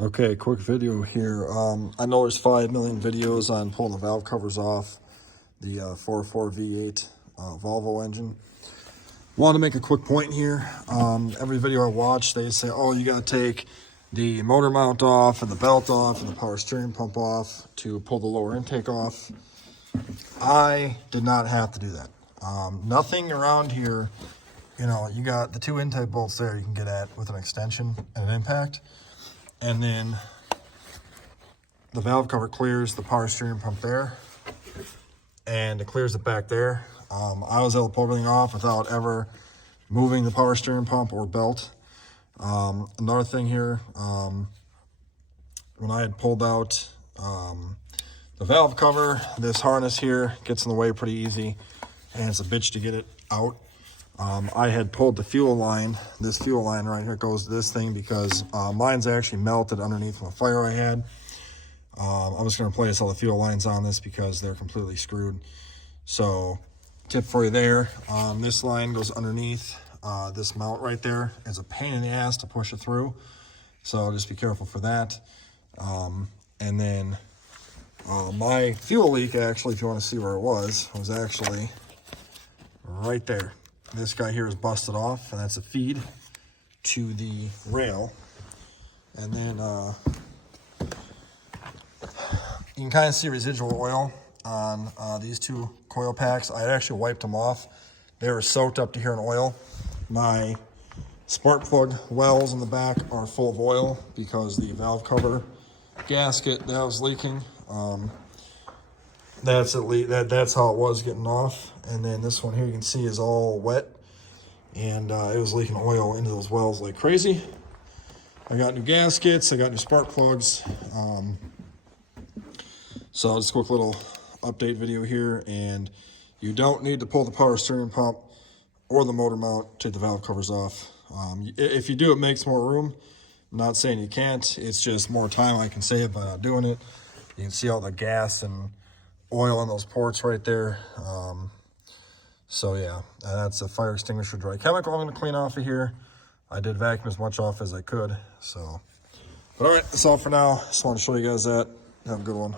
Okay, quick video here. I know there's 5 million videos on pulling the valve covers off the 4.4 V8 Volvo engine. Wanted to make a quick point here. Every video I watch, they say, oh, you got to take the motor mount off and the belt off and the power steering pump off to pull the lower intake off. I did not have to do that. Nothing around here, you know, you got the 2 intake bolts there you can get at with an extension and an impact. And then the valve cover clears the power steering pump there, and it clears it back there. I was able to pull everything off without ever moving the power steering pump or belt. Another thing here, when I had pulled out the valve cover, this harness here gets in the way pretty easy, and it's a bitch to get it out. I had pulled the fuel line, this fuel line right here goes to this thing because mine's actually melted underneath from a fire I had. I'm just going to replace all the fuel lines on this because they're completely screwed. So, tip for you there, this line goes underneath this mount right there. It's a pain in the ass to push it through, so just be careful for that. And then my fuel leak, actually, if you want to see where it was actually right there. This guy here is busted off, and that's a feed to the rail. And then you can kind of see residual oil on these 2 coil packs. I had actually wiped them off. They were soaked up to here in oil. My spark plug wells in the back are full of oil because the valve cover gasket that was leaking. That's how it was getting off. And then this one here you can see is all wet, and it was leaking oil into those wells like crazy. I got new gaskets, I got new spark plugs. So just a quick little update video here, and you don't need to pull the power steering pump or the motor mount, take the valve covers off. If you do, it makes more room. I'm not saying you can't, it's just more time I can save by not doing it. You can see all the gas and oil on those ports right there. So yeah, that's a fire extinguisher dry chemical I'm going to clean off of here. I did vacuum as much off as I could. So, but all right, that's all for now. Just wanted to show you guys that. Have a good one.